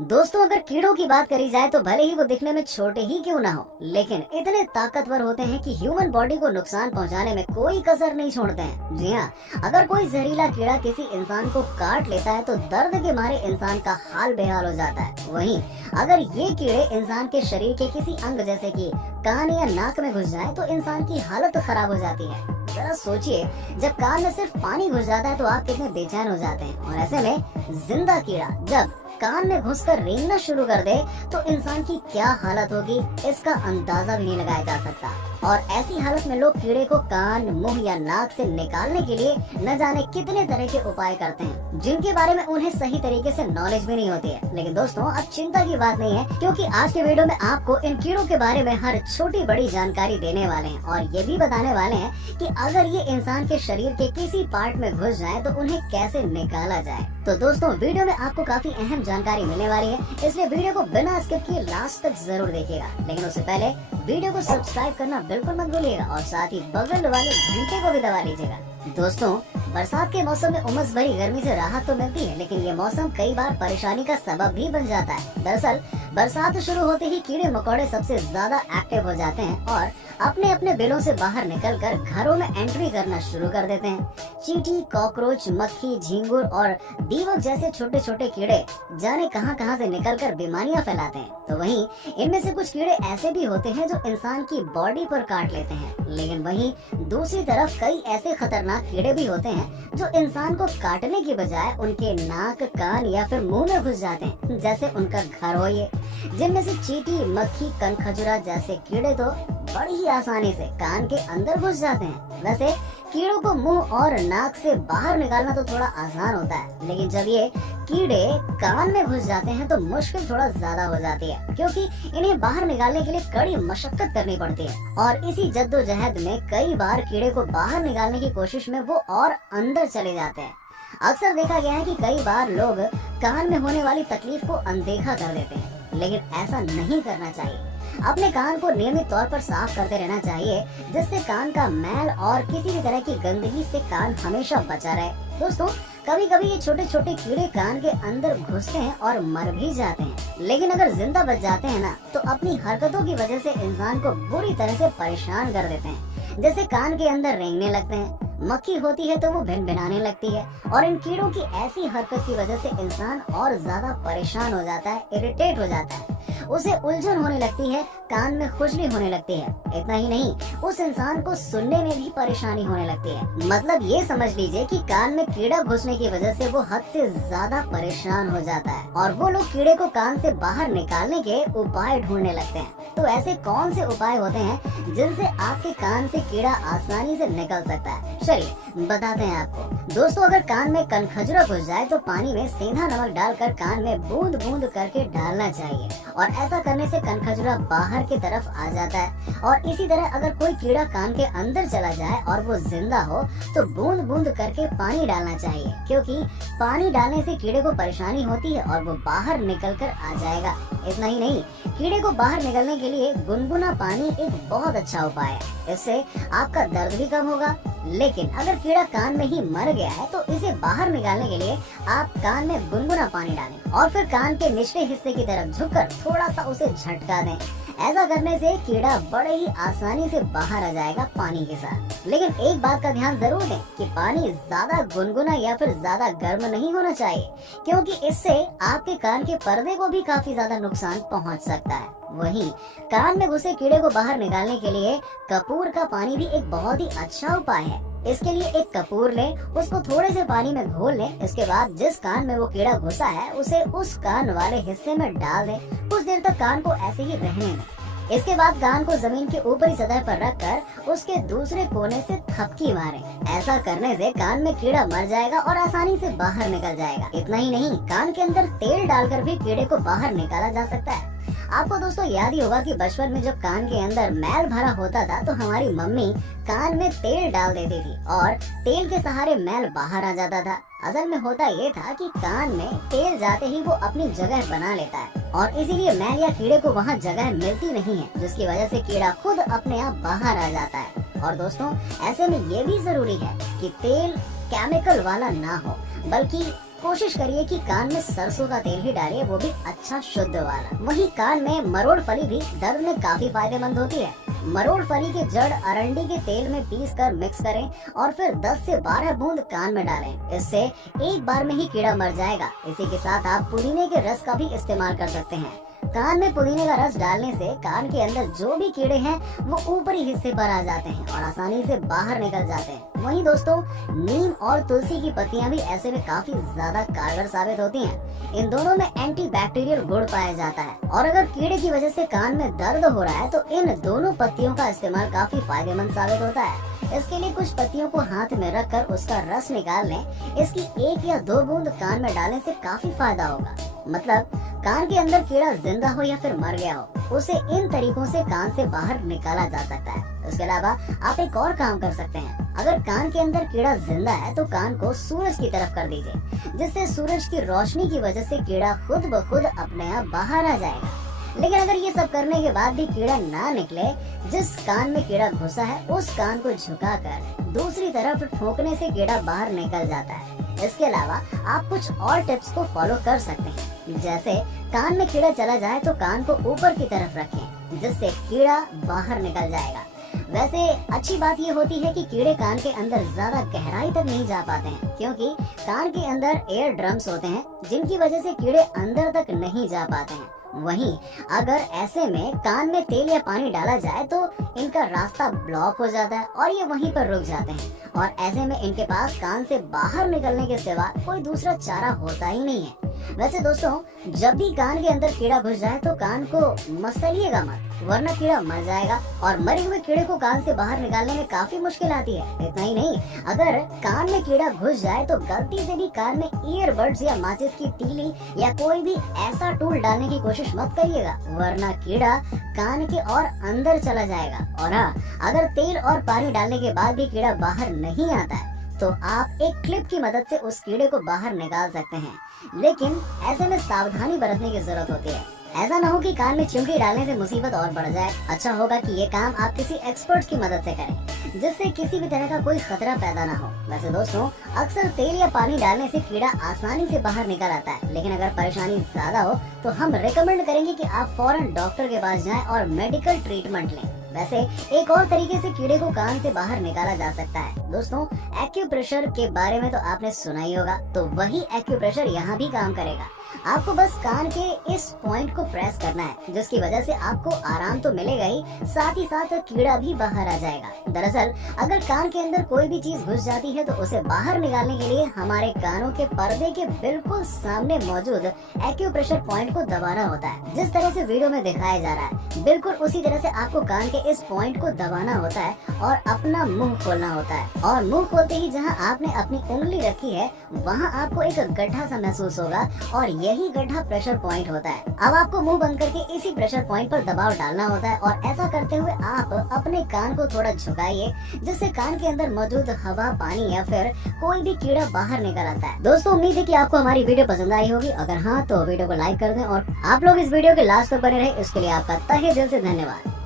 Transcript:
दोस्तों, अगर कीड़ों की बात करी जाए तो भले ही वो दिखने में छोटे ही क्यों ना हो, लेकिन इतने ताकतवर होते हैं कि ह्यूमन बॉडी को नुकसान पहुंचाने में कोई कसर नहीं छोड़ते हैं। जी हाँ, अगर कोई जहरीला कीड़ा किसी इंसान को काट लेता है तो दर्द के मारे इंसान का हाल बेहाल हो जाता है। वहीं अगर ये कीड़े इंसान के शरीर के किसी अंग जैसे कि कान या नाक में घुस जाए तो इंसान की हालत खराब हो जाती है। जरा सोचिए, जब कान में सिर्फ पानी घुस जाता है तो आप कितने बेचैन हो जाते हैं, और ऐसे में जिंदा कीड़ा जब कान में घुसकर रेंगना शुरू कर दे तो इंसान की क्या हालत होगी, इसका अंदाजा भी नहीं लगाया जा सकता। और ऐसी हालत में लोग कीड़े को कान, मुंह या नाक से निकालने के लिए न जाने कितने तरह के उपाय करते हैं, जिनके बारे में उन्हें सही तरीके से नॉलेज भी नहीं होती है। लेकिन दोस्तों, अब चिंता की बात नहीं है, क्योंकि आज के वीडियो में आपको इन कीड़ों के बारे में हर छोटी बड़ी जानकारी देने वाले हैं और ये भी बताने वाले हैं कि अगर ये इंसान के शरीर के किसी पार्ट में घुस जाए तो उन्हें कैसे निकाला जाए। तो दोस्तों, वीडियो में आपको काफी अहम जानकारी मिलने वाली है, इसलिए वीडियो को बिना स्किप किए लास्ट तक जरूर देखिएगा। लेकिन उससे पहले वीडियो को सब्सक्राइब करना बिल्कुल मत भूलिएगा और साथ ही बगल वाले घंटे को भी दबा लीजिएगा। दोस्तों, बरसात के मौसम में उमस भरी गर्मी से राहत तो मिलती है, लेकिन ये मौसम कई बार परेशानी का सबब भी बन जाता है। दरअसल बरसात शुरू होते ही कीड़े मकोड़े सबसे ज्यादा एक्टिव हो जाते हैं और अपने अपने बिलों से बाहर निकलकर घरों में एंट्री करना शुरू कर देते हैं। चींटी, कॉकरोच, मक्खी, झींगुर और दीमक जैसे छोटे छोटे कीड़े जाने कहां से निकलकर बीमारियां फैलाते हैं। तो वहीं इनमें से कुछ कीड़े ऐसे भी होते हैं जो इंसान की बॉडी पर काट लेते हैं, लेकिन वहीं दूसरी तरफ कई ऐसे खतरनाक कीड़े भी होते हैं जो इंसान को काटने की बजाय उनके नाक, कान या फिर मुंह में घुस जाते हैं, जैसे उनका घर हो ये। जिनमें से चींटी, मक्खी, कनखजूरा जैसे कीड़े तो बड़ी ही आसानी से कान के अंदर घुस जाते हैं। वैसे कीड़ों को मुंह और नाक से बाहर निकालना तो थोड़ा आसान होता है, लेकिन जब ये कीड़े कान में घुस जाते हैं तो मुश्किल थोड़ा ज्यादा हो जाती है, क्योंकि इन्हें बाहर निकालने के लिए कड़ी मशक्कत करनी पड़ती है। और इसी जद्दोजहद में कई बार कीड़े को बाहर निकालने की कोशिश में वो और अंदर चले जाते हैं। अक्सर देखा गया है कि कई बार लोग कान में होने वाली तकलीफ को अनदेखा कर देते हैं, लेकिन ऐसा नहीं करना चाहिए। अपने कान को नियमित तौर पर साफ करते रहना चाहिए, जिससे कान का मैल और किसी भी तरह की गंदगी से कान हमेशा बचा रहे। दोस्तों, कभी कभी ये छोटे छोटे कीड़े कान के अंदर घुसते हैं और मर भी जाते हैं, लेकिन अगर जिंदा बच जाते हैं ना, तो अपनी हरकतों की वजह से इंसान को बुरी तरह से परेशान कर देते हैं। जैसे कान के अंदर रेंगने लगते हैं, मक्खी होती है तो वो भिनभिनाने लगती है, और इन कीड़ों की ऐसी हरकत की वजह से इंसान और ज्यादा परेशान हो जाता है, इरिटेट हो जाता है, उसे उलझन होने लगती है, कान में खुजली होने लगती है। इतना ही नहीं, उस इंसान को सुनने में भी परेशानी होने लगती है। मतलब ये समझ लीजिए कि कान में कीड़ा घुसने की वजह से वो हद से ज्यादा परेशान हो जाता है और वो लोग कीड़े को कान से बाहर निकालने के उपाय ढूंढने लगते हैं। तो ऐसे कौन से उपाय होते हैं जिनसे आपके कान से कीड़ा आसानी से निकल सकता है? चलिए बताते हैं आपको। दोस्तों, अगर कान में कनखजूरा घुस जाए तो पानी में सेंधा नमक डालकर कान में बूंद बूंद करके डालना चाहिए, और ऐसा करने से कनखजूरा बाहर की तरफ आ जाता है। और इसी तरह अगर कोई कीड़ा कान के अंदर चला जाए और वो जिंदा हो तो बूंद बूंद करके पानी डालना चाहिए, क्योंकि पानी डालने से कीड़े को परेशानी होती है और वो बाहर निकल कर आ जाएगा। इतना ही नहीं, कीड़े को बाहर निकलने के लिए गुनगुना पानी एक बहुत अच्छा उपाय है। इससे आपका दर्द भी कम होगा। लेकिन अगर कीड़ा कान में ही मर गया है तो इसे बाहर निकालने के लिए आप कान में गुनगुना पानी डालें और फिर कान के निचले हिस्से की तरफ झुककर थोड़ा सा उसे झटका दें। ऐसा करने से कीड़ा बड़े ही आसानी से बाहर आ जाएगा पानी के साथ। लेकिन एक बात का ध्यान जरूर दें कि पानी ज्यादा गुनगुना या फिर ज्यादा गर्म नहीं होना चाहिए, क्योंकि इससे आपके कान के पर्दे को भी काफी ज्यादा नुकसान पहुंच सकता है। वहीं कान में घुसे कीड़े को बाहर निकालने के लिए कपूर का पानी भी एक बहुत ही अच्छा उपाय है। इसके लिए एक कपूर लें, उसको थोड़े से पानी में घोल लें। इसके बाद जिस कान में वो कीड़ा घुसा है उसे उस कान वाले हिस्से में डाल दें। कुछ देर तक कान को ऐसे ही रहने दें। इसके बाद कान को जमीन के ऊपरी सतह पर रखकर उसके दूसरे कोने से थपकी मारें। ऐसा करने से कान में कीड़ा मर जाएगा और आसानी से बाहर निकल जाएगा। इतना ही नहीं, कान के अंदर तेल डालकर भी कीड़े को बाहर निकाला जा सकता है। आपको दोस्तों याद ही होगा कि बचपन में जब कान के अंदर मैल भरा होता था तो हमारी मम्मी कान में तेल डाल देती थी और तेल के सहारे मैल बाहर आ जाता था। असल में होता ये था कि कान में तेल जाते ही वो अपनी जगह बना लेता है और इसीलिए मैल या कीड़े को वहाँ जगह मिलती नहीं है, जिसकी वजह से कीड़ा खुद अपने आप बाहर आ जाता है। और दोस्तों, ऐसे में ये भी जरूरी है कि तेल केमिकल वाला ना हो, बल्कि कोशिश करिए कि कान में सरसों का तेल ही डालिए, वो भी अच्छा शुद्ध वाला। वहीं कान में मरोड़ फली भी दर्द में काफी फायदेमंद होती है। मरोड़ फली के जड़ अरंडी के तेल में पीस कर मिक्स करें और फिर 10 से 12 बूंद कान में डालें। इससे एक बार में ही कीड़ा मर जाएगा। इसी के साथ आप पुदीने के रस का भी इस्तेमाल कर सकते हैं। कान में पुदीने का रस डालने से कान के अंदर जो भी कीड़े हैं वो ऊपरी हिस्से पर आ जाते हैं और आसानी से बाहर निकल जाते हैं। वहीं दोस्तों, नीम और तुलसी की पत्तियां भी ऐसे में काफी ज्यादा कारगर साबित होती हैं। इन दोनों में एंटीबैक्टीरियल गुण पाया जाता है और अगर कीड़े की वजह से कान में दर्द हो रहा है तो इन दोनों पत्तियों का इस्तेमाल काफी फायदेमंद साबित होता है। इसके लिए कुछ पत्तियों को हाथ में रखकर उसका रस निकाल लें। इसकी 1 या 2 बूंद कान में डालने से काफी फायदा होगा। मतलब कान के अंदर कीड़ा जिंदा हो या फिर मर गया हो, उसे इन तरीकों से कान से बाहर निकाला जा सकता है। इसके अलावा आप एक और काम कर सकते हैं। अगर कान के अंदर कीड़ा जिंदा है तो कान को सूरज की तरफ कर दीजिए, जिससे सूरज की रोशनी की वजह से कीड़ा खुद ब खुद अपने आप बाहर आ जाएगा। लेकिन अगर ये सब करने के बाद भी कीड़ा ना निकले, जिस कान में कीड़ा घुसा है उस कान को झुकाकर दूसरी तरफ ठोकने से कीड़ा बाहर निकल जाता है। इसके अलावा आप कुछ और टिप्स को फॉलो कर सकते हैं, जैसे कान में कीड़ा चला जाए तो कान को ऊपर की तरफ रखें, जिससे कीड़ा बाहर निकल जाएगा। वैसे अच्छी बात ये होती है कि कीड़े कान के अंदर ज्यादा गहराई तक नहीं जा पाते हैं, क्योंकि कान के अंदर एयर ड्रम्स होते हैं जिनकी वजह से कीड़े अंदर तक नहीं जा पाते हैं। वहीं अगर ऐसे में कान में तेल या पानी डाला जाए तो इनका रास्ता ब्लॉक हो जाता है और ये वहीं पर रुक जाते हैं और ऐसे में इनके पास कान से बाहर निकलने के सिवा कोई दूसरा चारा होता ही नहीं है। वैसे दोस्तों, जब भी कान के अंदर कीड़ा घुस जाए तो कान को मसलिएगा मत, वरना कीड़ा मर जाएगा और मरे हुए कीड़े को कान से बाहर निकालने में काफी मुश्किल आती है। इतना ही नहीं, अगर कान में कीड़ा घुस जाए तो गलती से भी कान में ईयरबड्स या माचिस की तीली या कोई भी ऐसा टूल डालने की कोशिश मत करिएगा, वरना कीड़ा कान के और अंदर चला जाएगा। और हाँ, अगर तेल और पानी डालने के बाद भी कीड़ा बाहर नहीं आता है तो आप एक क्लिप की मदद से उस कीड़े को बाहर निकाल सकते हैं। लेकिन ऐसे में सावधानी बरतने की जरूरत होती है। ऐसा ना हो कि कान में चिमटी डालने से मुसीबत और बढ़ जाए। अच्छा होगा कि ये काम आप किसी एक्सपर्ट की मदद से करें, जिससे किसी भी तरह का कोई खतरा पैदा ना हो। वैसे दोस्तों, अक्सर तेल या पानी डालने से कीड़ा आसानी से बाहर निकल आता है, लेकिन अगर परेशानी ज्यादा हो तो हम रिकमेंड करेंगे कि आप फौरन डॉक्टर के पास जाएं और मेडिकल ट्रीटमेंट लें। वैसे एक और तरीके से कीड़े को कान से बाहर निकाला जा सकता है। दोस्तों, एक्यूप्रेशर के बारे में तो आपने सुना ही होगा, तो वही एक्यूप्रेशर यहाँ भी काम करेगा। आपको बस कान के इस पॉइंट को प्रेस करना है, जिसकी वजह से आपको आराम तो मिलेगा ही, साथ ही साथ कीड़ा भी बाहर आ जाएगा। दरअसल अगर कान के अंदर कोई भी चीज घुस जाती है तो उसे बाहर निकालने के लिए हमारे कानों के पर्दे के बिल्कुल सामने मौजूद एक्यूप्रेशर पॉइंट को दबाना होता है। जिस तरह से वीडियो में दिखाया जा रहा है, बिल्कुल उसी तरह से आपको कान के इस पॉइंट को दबाना होता है और अपना मुंह खोलना होता है। और मुंह खोलते ही जहाँ आपने अपनी उंगली रखी है वहाँ आपको एक गड्ढा सा महसूस होगा और यही गड्ढा प्रेशर पॉइंट होता है। अब आपको मुंह बंद करके इसी प्रेशर पॉइंट पर दबाव डालना होता है और ऐसा करते हुए आप अपने कान को थोड़ा झुकाइए, जिससे कान के अंदर मौजूद हवा, पानी या फिर कोई भी कीड़ा बाहर निकल आता है। दोस्तों, उम्मीद है कि आपको हमारी वीडियो पसंद आई होगी। अगर हाँ तो वीडियो को लाइक कर दें और आप लोग इस वीडियो के लास्ट तक बने रहे, इसके लिए आपका तहे दिल से धन्यवाद।